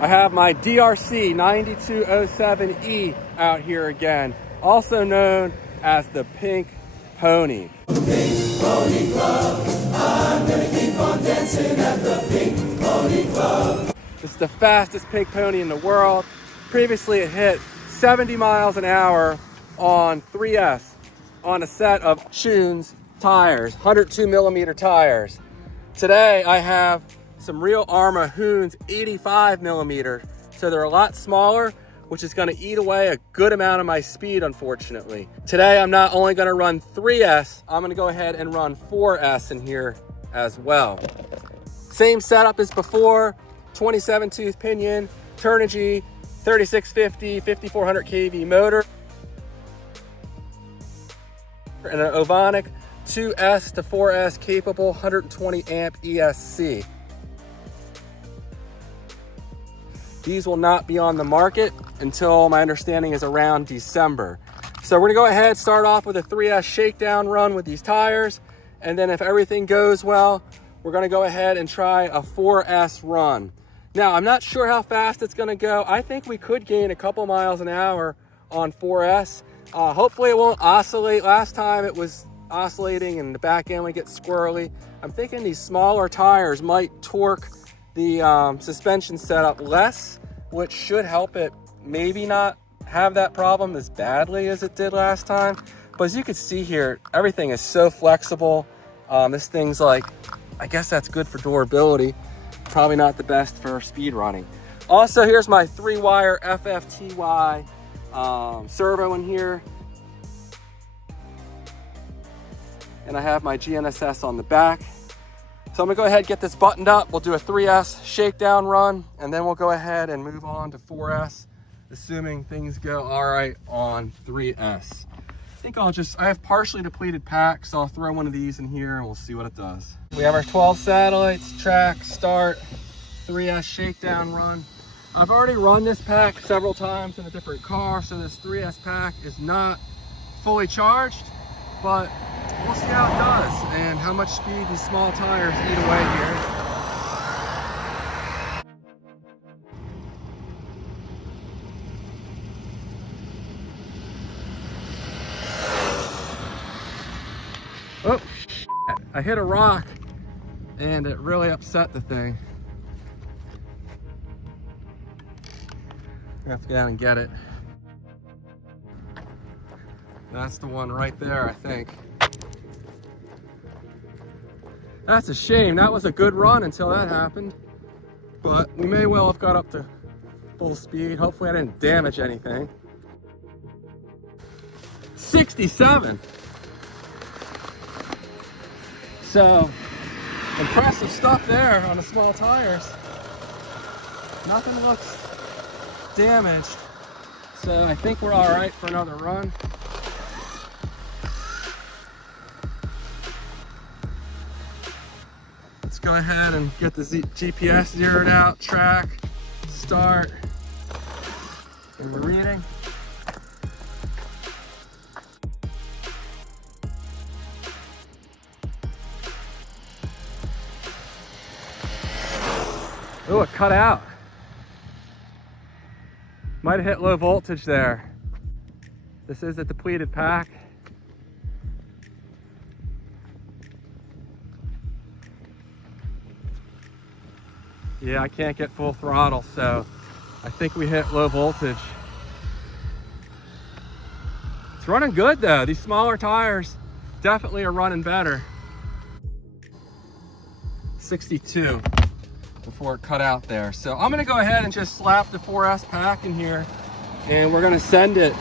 I have my DeeRC 9207E out here again, also known as the Pink Pony. Pink Pony Club. I'm gonna keep on dancing at the Pink Pony Club. It's the fastest pink pony in the world. Previously it hit 70 miles an hour on 3S on a set of Shoons tires, 102 millimeter tires. Today I have some real Arma Hoons 85 millimeter, so they're a lot smaller, which is going to eat away a good amount of my speed, unfortunately. Today I'm not only going to run 3S, I'm going to go ahead and run 4S in here as well. Same setup as before, 27 tooth pinion, Turnigy 3650 5400 kV motor, and an Ovonic 2S to 4S capable 120 amp ESC. These will not be on the market until, my understanding, is around December. So we're gonna go ahead, start off with a 3S shakedown run with these tires, and then if everything goes well, we're gonna go ahead and try a 4S run. Now, I'm not sure how fast it's gonna go. I think we could gain a couple miles an hour on 4S. Hopefully it won't oscillate. Last time it was oscillating and the back end would get squirrely. I'm thinking these smaller tires might torque the suspension setup less, which should help it maybe not have that problem as badly as it did last time. But as you can see here, everything is so flexible. This thing's like, I guess that's good for durability. Probably not the best for speed running. Also, here's my 3-wire FFTY servo in here. And I have my GNSS on the back. So I'm gonna go ahead and get this buttoned up. We'll do a 3S shakedown run, and then we'll go ahead and move on to 4S, assuming things go all right on 3S. I think I have partially depleted pack, so I'll throw one of these in here and we'll see what it does. We have our 12 satellites, track, start, 3S shakedown run. I've already run this pack several times in a different car, so this 3S pack is not fully charged, but we'll see how it does and how much speed these small tires eat away here. Oh, I hit a rock and it really upset the thing. I have to go down and get it. That's the one right there, I think. That's a shame. That was a good run until that happened. But we may well have got up to full speed. Hopefully I didn't damage anything. 67. So, impressive stuff there on the small tires. Nothing looks damaged. So I think we're all right for another run. Let's go ahead and get the GPS zeroed out, track, start, and we're reading. Oh, it cut out. Might have hit low voltage there. This is a depleted pack. Yeah, I can't get full throttle, so I think we hit low voltage. It's running good though. These smaller tires definitely are running better. 62 before it cut out there. So I'm gonna go ahead and just slap the 4S pack in here and we're gonna send it.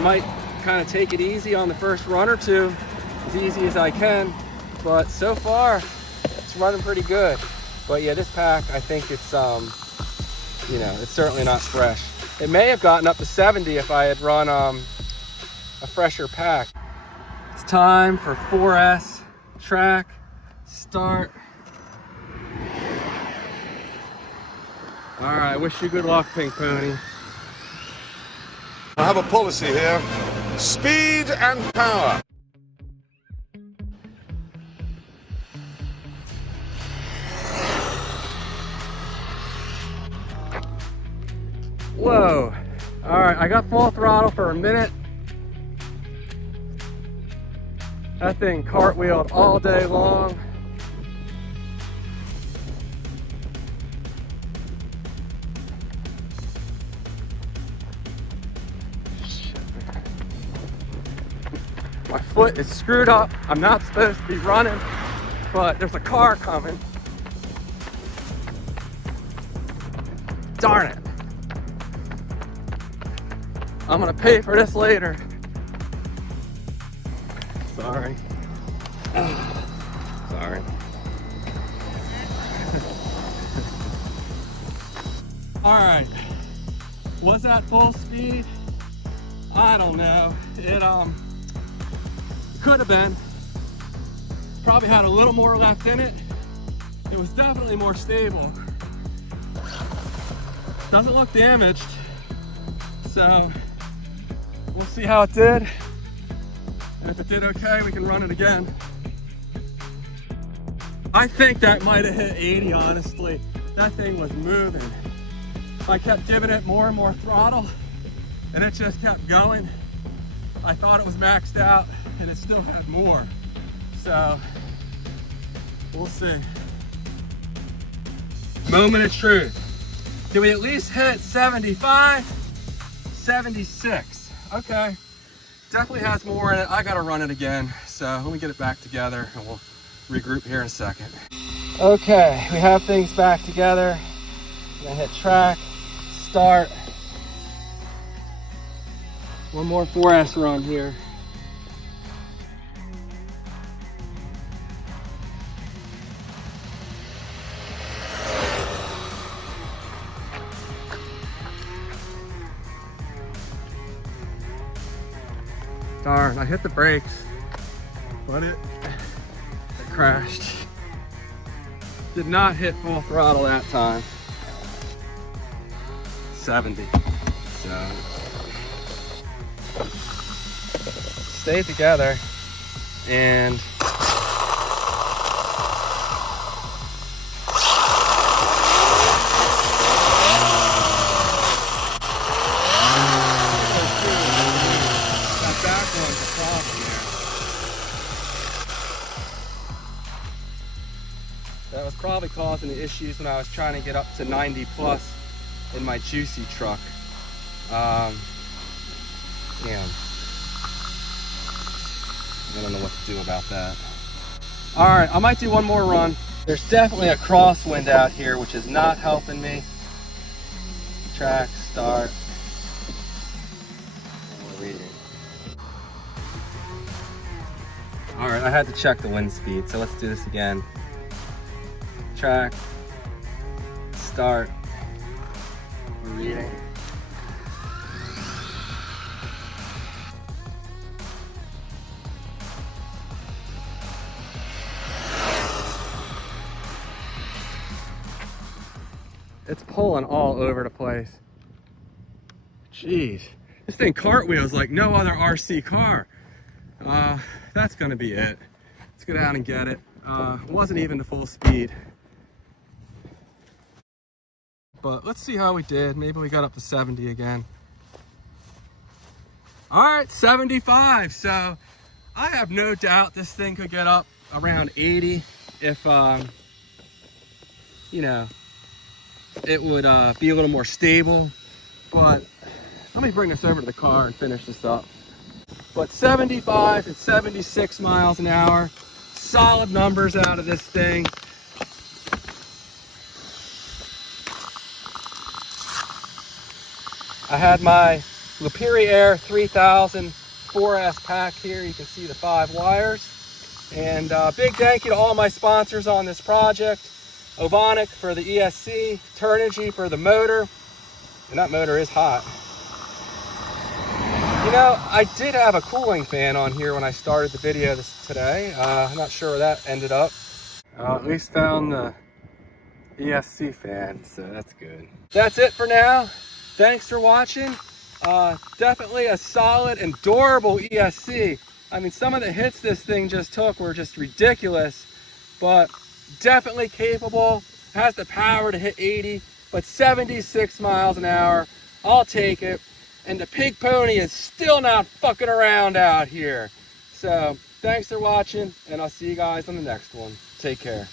Might kind of take it easy on the first run or two, as easy as I can, but so far it's running pretty good. But yeah, this pack, I think it's, you know, it's certainly not fresh. It may have gotten up to 70 if I had run a fresher pack. It's time for 4S, track, start. All right, wish you good luck, Pink Pony. I have a policy here, speed and power. Whoa. All right, I got full throttle for a minute. That thing cartwheeled all day long. My foot is screwed up. I'm not supposed to be running, but there's a car coming. Darn it. I'm gonna pay for this later. Sorry. Sorry. All right. Was that full speed? I don't know. It could have been. Probably had a little more left in it. It was definitely more stable. Doesn't look damaged. So we'll see how it did. And if it did okay, we can run it again. I think that might have hit 80, honestly. That thing was moving. I kept giving it more and more throttle, and it just kept going. I thought it was maxed out, and it still had more. So, we'll see. Moment of truth. Did we at least hit 75? 76. Okay. Definitely has more in it. I gotta run it again. So let me get it back together and we'll regroup here in a second. Okay, we have things back together. I'm gonna hit track, start. One more 4S run here. Darn, I hit the brakes, but it crashed. Did not hit full throttle that time. 70. So stay together and that was probably causing the issues when I was trying to get up to 90 plus in my juicy truck. Damn. I don't know what to do about that. All right, I might do one more run. There's definitely a crosswind out here, which is not helping me. Track, start. And we're reading. All right, I had to check the wind speed, so let's do this again. Track, start, we're reading. It's pulling all over the place. Jeez, this thing cartwheels like no other RC car. That's gonna be it. Let's go down and get it. Wasn't even to full speed. But let's see how we did. Maybe we got up to 70 again. All right, 75. So I have no doubt this thing could get up around 80 if, you know, it would be a little more stable. But let me bring this over to the car and finish this up. But 75 to 76 miles an hour, solid numbers out of this thing. I had my Air 3000 4S pack here. You can see the 5 wires. And big thank you to all my sponsors on this project. Ovonic for the ESC, Turnigy for the motor. And that motor is hot. You know, I did have a cooling fan on here when I started the video today. I'm not sure where that ended up. At least found the ESC fan, so that's good. That's it for now. Thanks for watching. Definitely a solid and durable ESC. I mean, some of the hits this thing just took were just ridiculous, but definitely capable. Has the power to hit 80, but 76 miles an hour I'll take it. And the pig pony is still not fucking around out here. So thanks for watching, and I'll see you guys on the next one. Take care.